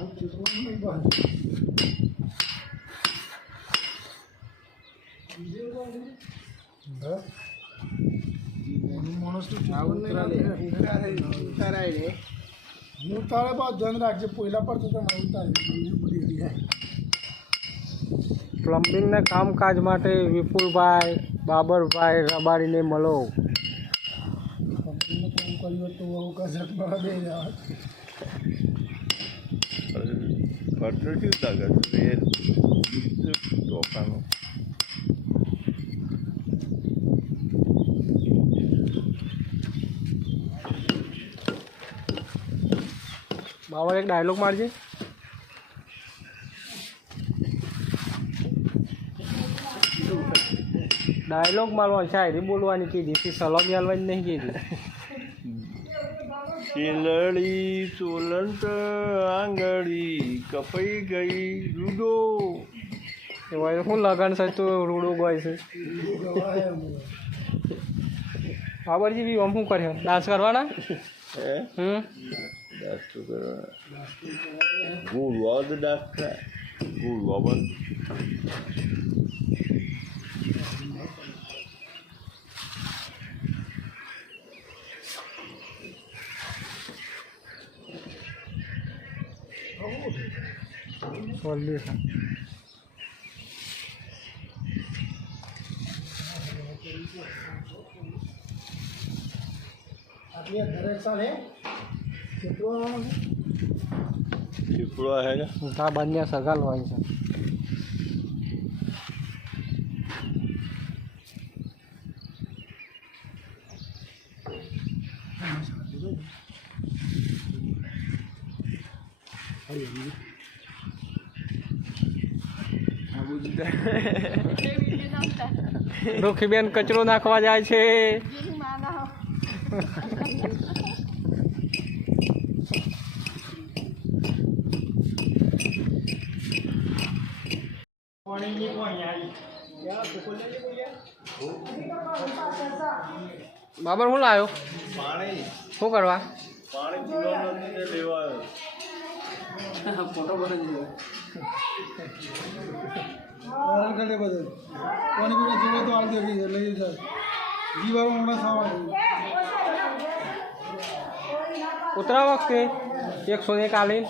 ઉતારે પાછ ધ્યાન રાખજે પહેલા પર તો તમે ઉતારી પ્લમ્બિંગના કામકાજ માટે વિપુલભાઈ બાબરભાઈ રબારીને મળો. પ્લમ્બિંગનું કામ કર્યું તો કસરતમાં બે ખર્ચો શું લાગે છે ટોકાનો? બાબર એક ડાયલોગ મારજે. ડાયલોગ મારવાનો શાયરી બોલવાની કીધી, સલામ હાલવાની નહીં કીધી. શીલડી સોલંટ આંગળી કપાઈ ગઈ રૂડો. એવા શું લગન છે તું રૂડો ગોય છે? બાબરજી બી આમ શું કર્યો? ડાન્સ કરવાના? ડાન્સ તો કરવાના. ગુરવા તો ડાન્સ થાય. ગુરવા પણ સોલ્યુશન આટલી દરેક સાલ હે ચીપડો હે ને આ બંને સગાલ હોય છે. રોખીબેન કચરો નાખવા જાય છે. બાબર શું લાવ્યો? પાણી. શું કરવા? પાણી પીવાનું નથી લેવા. ફોટો બને કરે બધું કોને બી જીવો તો આલ દેખી લઈ જાય જીવારો હમણાં ખાવા ઉતરા વખતે 101 આલી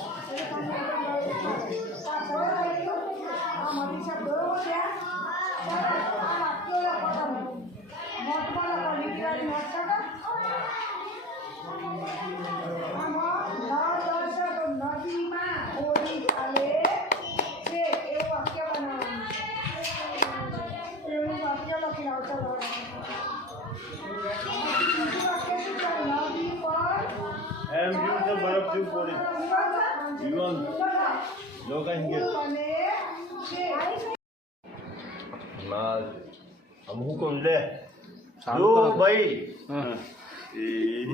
એમ જેવું તો બરફ જેવું પડે. યુવાન લોકાઈ ગયા ના અમુક કોણ લે જો ભાઈ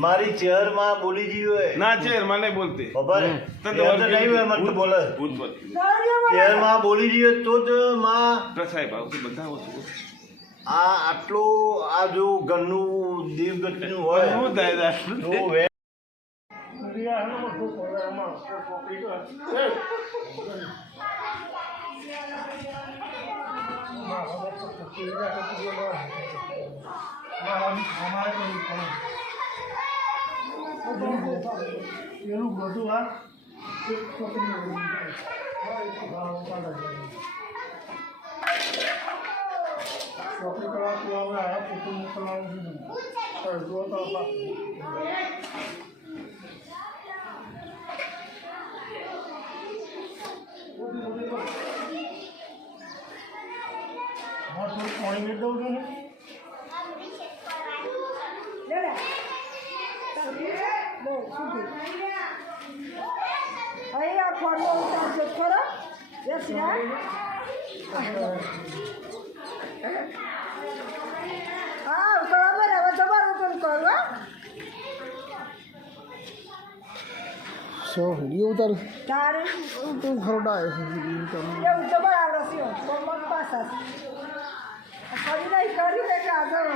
મારી ચેર માં બોલી જી હોય ના ચેર માં નહીં બોલતી ખબર તો નહીં હોય મત બોલે ચેર માં બોલી જી હોય તો જ માં સાહેબ આવશે બધા ઓછું આ આટલો આ જો ઘરનું દેવગતિનું હોય શું થાય આટલું તો એનું બધું આ ચોકડી કરવા તો હવે આ ફોટો મોકલવાનું છે જો તો પાણી મેળ દઉં છું અહીંયા ફોર્મો ઉતારજો ખરો હા બરાબર હવે તમારું પણ કરો સો વિડીયો ઉતાર તારે તો ખરોડા એવું જબર આવડે છે મમ્મા પાસા ફરી નહીં કર્યું એટલે આગળ